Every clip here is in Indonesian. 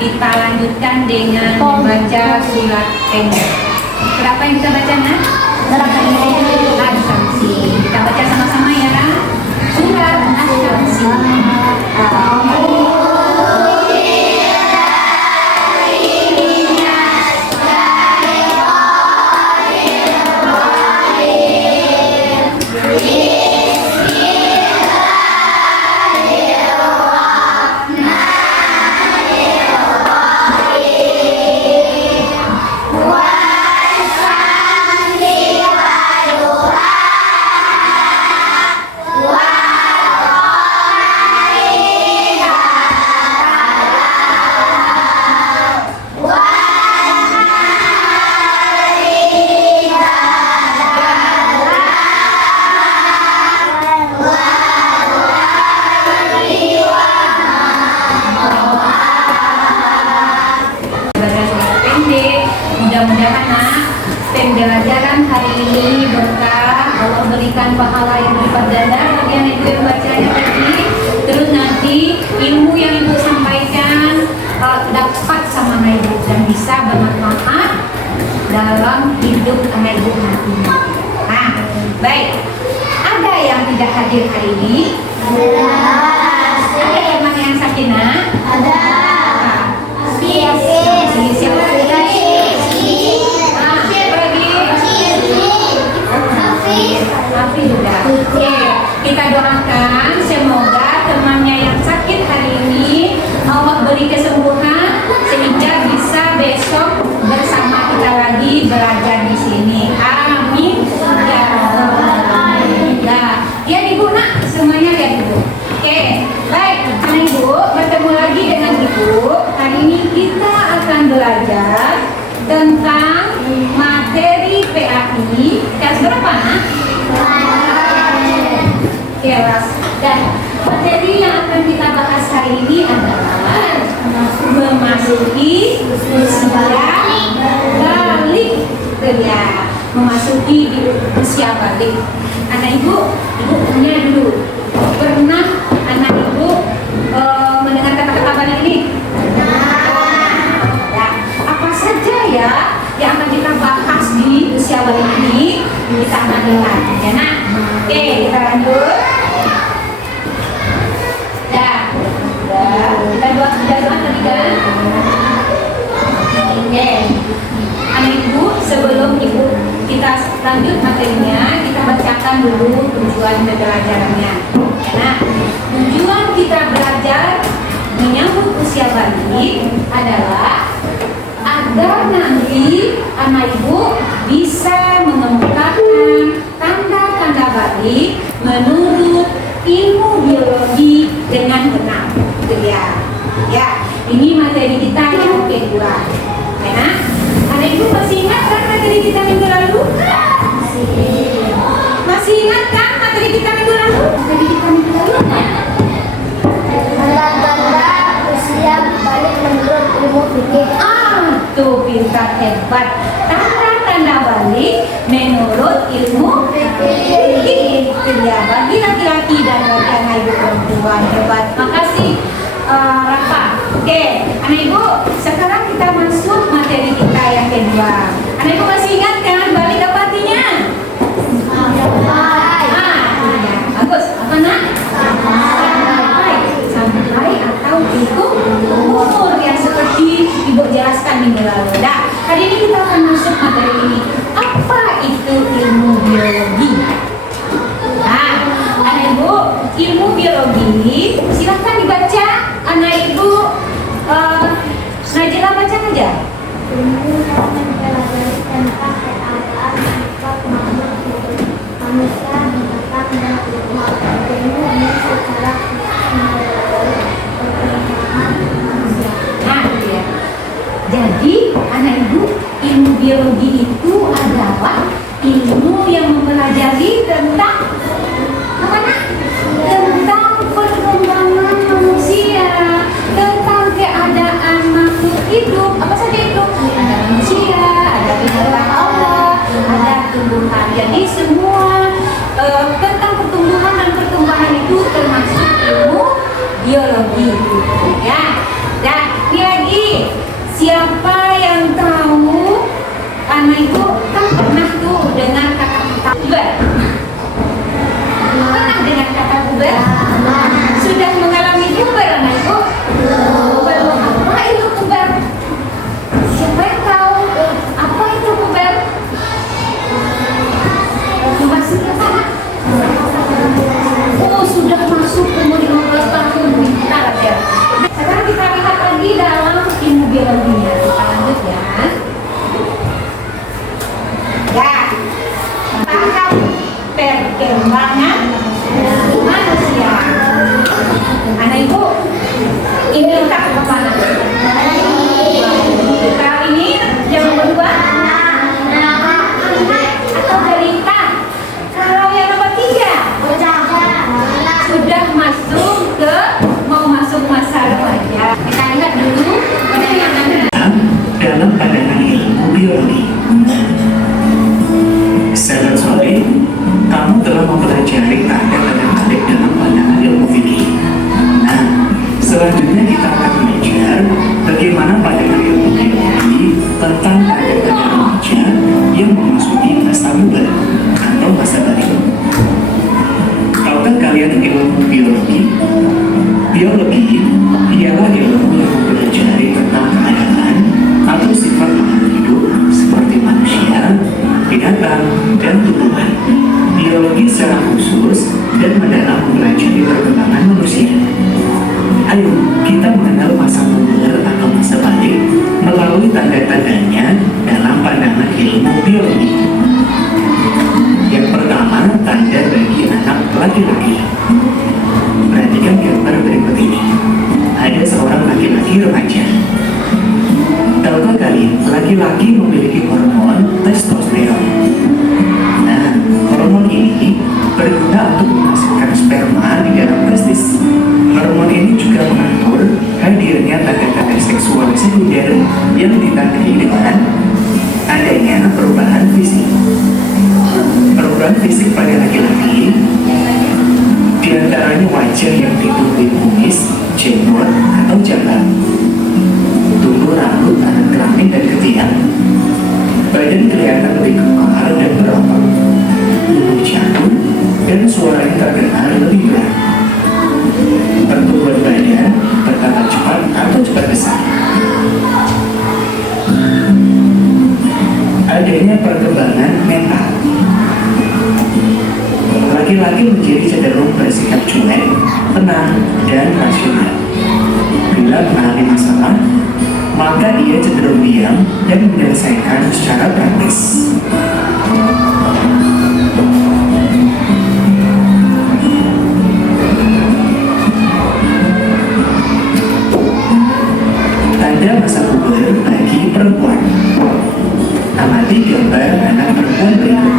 kita lanjutkan dengan membaca surat pendek. Berapa yang kita baca, Nak? Asy-Syamsi. Kita baca sama-sama ya, surat Asy-Syamsi. Mudah-mudahan pembelajaran hari ini berkah, Allah berikan pahala yang berlipat ganda bagi yang ibu yang bacanya tadi. Terus nanti ilmu yang ibu sampaikan dapat sama anak ibu dan bisa bermanfaat dalam hidup anak ibu nanti. Nah, baik. Ada yang tidak hadir hari ini? Ada teman yang sakinah? Ada. Afi juga. Oke, kita doakan semoga temannya yang sakit hari ini Allah beri kesembuhan sehingga bisa besok bersama kita lagi belajar di sini. Amin. Ya Rabbal alamin. Ya Ibu, Nak, semuanya lihat Ibu. Oke, baik. Anak Ibu bertemu lagi dengan Ibu. Hari ini kita akan belajar tentang materi PAI kelas berapa, Nak? Kelas. Dan materi yang akan kita bahas hari ini adalah memasuki usia balik. Ya, memasuki usia balik. Anak Ibu tanya dulu, pernah anak Ibu mendengar kata-kata balik ini? Ya, apa saja ya yang akan kita bahas di usia balik ini? Kita akan dengar, ya Nak. Oke, kita lanjut. Kita doa tadi kan? Oke. Anak Ibu, sebelum Ibu kita lanjut materinya, kita bacakan dulu tujuan pembelajarannya. Nah, tujuan kita belajar menyambut usia balik adalah agar nanti anak Ibu bisa menemukan tanda-tanda balik menurut ilmu biologi dengan benar. Itu ya. Ya, ini materi kita yang kedua. Ya, anak Ibu masih ingat kan materi kita minggu lalu? Masih ingat kan materi kita minggu lalu? Materi kita minggu lalu apa? Tanda-tanda usia balik menurut ilmu fikih. Tuh pintar, hebat. Tanda-tanda balik menurut ilmu fikih. Ya, bagi laki-laki dan bagi anak Ibu perempuan, hebat. Makasih Rafa. Oke, anak Ibu, sekarang kita masuk materi kita yang kedua. Anak Ibu masih ingat kan balik apa artinya? Ya, bagus. Apa Nak? Sampai atau hitung umur yang seperti Ibu jelaskan minggu lalu. Nah, hari ini kita akan masuk materi ini. Apa itu ilmu biologi? Nah, anak Ibu, ilmu biologi silahkan dibaca. Anak Ibu Najila baca aja. Ilmu yang mempelajari tentang keadaan sifat makhluk hidup manusia, binatang, dan tumbuhan. Ilmu ini secara khusus mempelajari perkembangan manusia. Nah, ya. Jadi anak Ibu, ilmu biologi itu adalah ilmu yang mempelajari tentang apa Nak? Tentang perkembangan manusia, tentang keadaan makhluk hidup. Apa saja itu? Ada manusia, ada binatang Allah, ada tumbuhan. Jadi semua tentang pertumbuhan dan perkembangan itu termasuk ilmu biologi. Ya. Dan ini lagi Anak ibu kan pernah tuh dengar kata puber. Pernah dengar kata puber? Sudah mengalami puber anak ibu? Puber apa itu puber? Siapa yang tahu apa itu puber? Masih ke sana? Oh, sudah masuk umur 15 tahun. Bentar ya. Sekarang kita lihat lagi dalam ilmu biologinya. Kita lanjut ya. Ya, tahap perkembangan manusia. Anak ibu, ini tahap ke mana? Kita ini yang kedua atau balita? Kalau yang nomor 3 sudah masuk ke mau masuk masa remaja. Kita lihat dulu penayangannya. Dalam pandangan ilmu biologi. Sahabat soleh, kamu telah mempelajari tanda-tanda balik dalam pandangan ilmu fikih. Nah, selanjutnya kita akan belajar bagaimana pandangan ilmu biologi tentang tanda-tanda remaja yang memasuki masa muda atau masa balik. Tahukah kalian ilmu biologi? Biologi ialah ilmu yang mempelajari tentang keadaan atau sifat makhluk hidup seperti manusia, binatang, dan tumbuhan. Biologi secara khusus dan mendalam mempelajari perkembangan manusia. Ayo, kita mengenal masa puber atau masa balik melalui tanda-tandanya dalam pandangan ilmu biologi. Yang pertama, tanda bagi anak laki-laki. Perhatikan gambar berikut ini. Ada seorang laki-laki remaja. Tahukah kalian, laki-laki memiliki hormon testosteron. Nah, hormon ini berguna untuk menghasilkan sperma di dalam testis. Hormon ini juga mengatur hadirnya tanda-tanda seksual sekunder yang ditandai dengan adanya perubahan fisik. Perubahan fisik pada laki-laki diantaranya wajah yang ditutupi kumis, jenggot, atau janggut, tumbuh rambut pada kelamin dan ketiak, badan kelihatan lebih kekar dan berotot, tubuh jatuh, dan suaranya terdengar lebih berat. Pertumbuhan badan bertambah cepat atau cepat besar. Adanya perkembangan mental. Laki-laki menjadi cenderung bersikap cuek, tenang, dan rasional. Bila mengalami masalah, maka ia cenderung diam dan menyelesaikan secara praktis. Tanda masa puber bagi perempuan. Amati gambar anak perempuan berikut.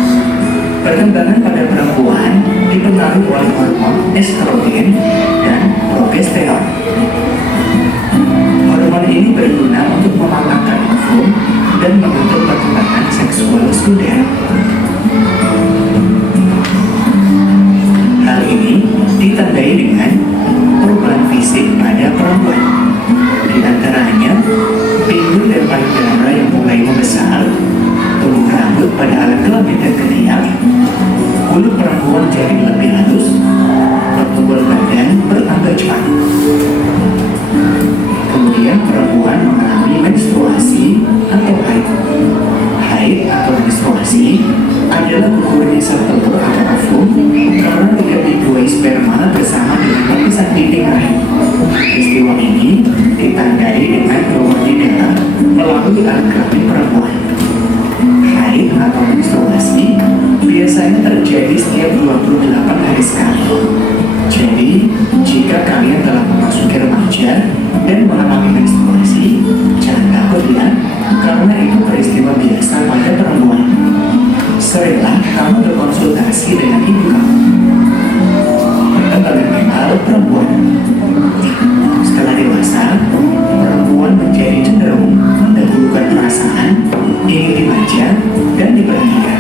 Perkembangan pada perempuan dipengaruhi oleh hormon estrogen dan progesteron. Hormon ini berguna untuk mematangkan ovum dan membentuk perkembangan seksual sekunder. Hal ini ditandai dengan perubahan fisik pada perempuan. Di antaranya, pinggul dan payudara yang mulai membesar, tumbuh rambut pada alat kelamin dan ketiak, kulit perempuan jadi lebih halus, pertumbuhan badan bertambah cepat. Kemudian perempuan mengalami menstruasi atau haid. Haid atau menstruasi adalah gugurnya sel telur atau ovum karena tidak dibuahi sperma bersama dengan lapisan dinding rahim. Peristiwa ini ditandai dengan keluarnya darah melalui alat kelamin perempuan. Haid atau menstruasi biasanya terjadi setiap 28 hari sekali. Jadi, jika kalian telah memasuki remaja dan mengalami menstruasi, jangan takut ya, karena itu peristiwa biasa pada perempuan. Seringlah kamu berkonsultasi dengan ibu kamu tentang mengenal perempuan. Setelah dewasa, perempuan menjadi cenderung mendahulukan perasaan, ingin dimanja dan diperhatikan.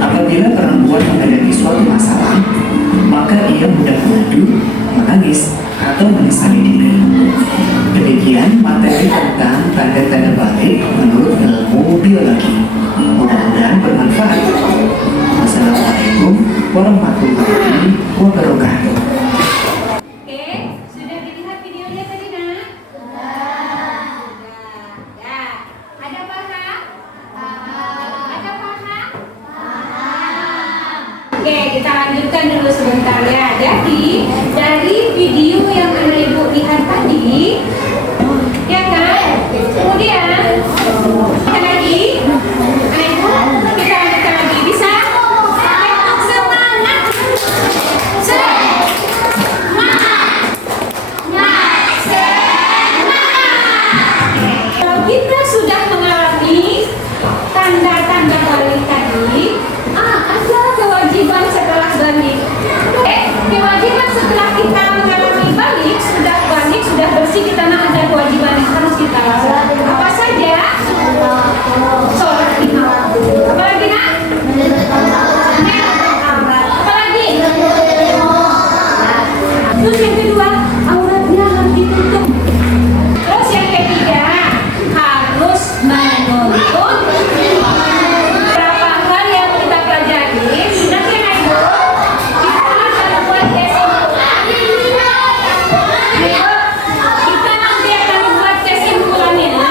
Apabila perempuan menghadapi suatu masalah, maka ia mudah mengadu, menangis, atau menyesali diri. Demikian materi tentang tanda-tanda balik menurut ilmu biologi. sebentar ya. Jadi dari video yang anak ibu lihat tadi, ya kan? Kemudian kita lagi, anak ibu kita lanjutkan lagi. Bisa? Semangat. Kalau kita sudah mengalami tanda-tanda balik tadi, ada kewajiban setelah balik. Kewajiban setelah kita mengalami balik, sudah bersih, kita ada kewajiban yang harus kita lakukan. Apa saja? Sholat 5 waktu. Apa lagi nak? Apa lagi? Terus yang kedua, auratnya harus ditutup. Terus yang ketiga, harus menonton berapa hal yang kita pelajari. Nanti yang ibu kita akan buat kesimpulan. Kita nanti akan buat kesimpulannya.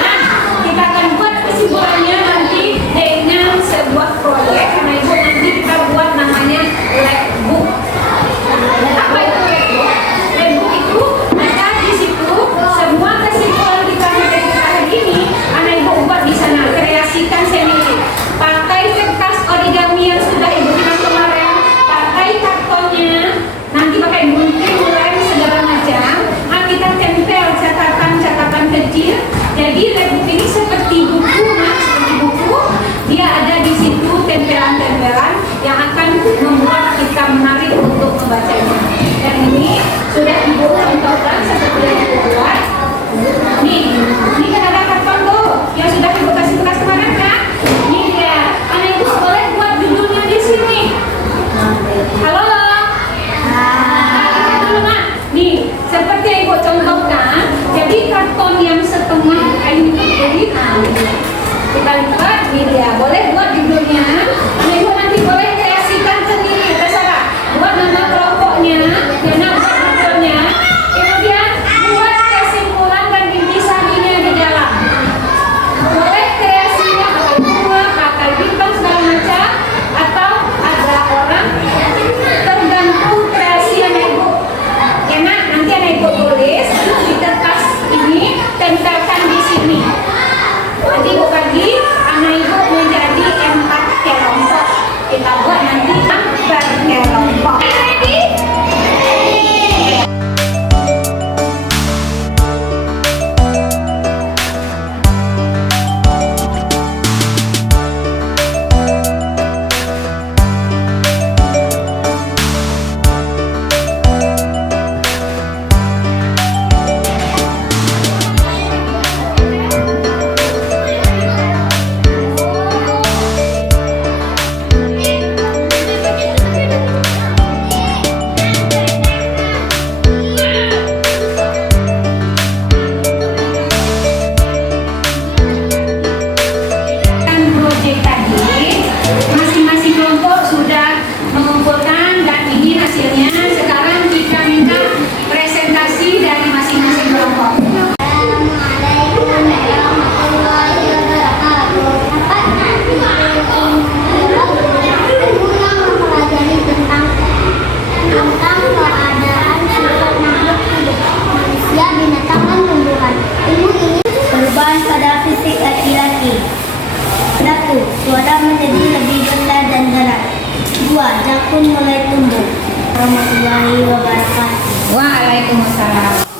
Nah, kita akan buat kesimpulannya nanti dengan sebuah proyek. Karena ibu nanti kita buat namanya labbook. Apa itu labbook? Labbook itu ada di situ semua kesimpulan kita dari hari ini. Anak ibu buat di sana, kreasikan sendiri. Pakai kertas origami yang sudah ibu bilang kemarin, pakai kartonnya, nanti pakai gunting, lem segala macam. Nah, kita tempel catatan-catatan kecil. Jadi labbook ini seperti buku, seperti buku. Dia ada di situ tempelan-tempelan yang akan membuat kita menarik untuk membacanya. Dan ini sudah ibu contohkan seperti yang ibu buat. Ini kan ada karton tuh yang sudah ibu kasih tugas kemarin kan? Nih dia, anak ibu boleh buat judulnya di sini. Halo? Dulu nak. Nih, seperti yang ibu contohkan. Jadi karton yang setengah kayu ini, kita lihat, nih dia. Boleh buat judulnya. Anak ibu nanti boleh kreasikan sendiri, terserah. Buat nama kelompoknya, nama judulnya. Kemudian buat kesimpulan dan intisarinya di dalam. Boleh kreasinya pakai bunga, pakai bintang segala macam, atau ada orang, tergantung kreasi anak ibu. Enak, nanti anak ibu tulis di kertas ini, tempelkan di sini. Nanti ibu bagi anak ibu menjadi 4 kelompok. Kita buat nanti 4 kelompok. Ready? Proyek tadi, masing-masing kelompok sudah mengumpulkan dan ini hasilnya. Sekarang kita minta presentasi dari masing-masing kelompok. Assalamualaikum warahmatullahi wabarakatuh. Ibu yang mempelajari tentang keadaan sifat makhluk hidup, manusia, binatang, dan tumbuhan. Ilmu ini perubahan pada fisik laki-laki. 1. Suara menjadi lebih besar dan berat. 2. Jakun mulai tumbuh. Warahmatullahi wabarakatuh. Waalaikumsalam.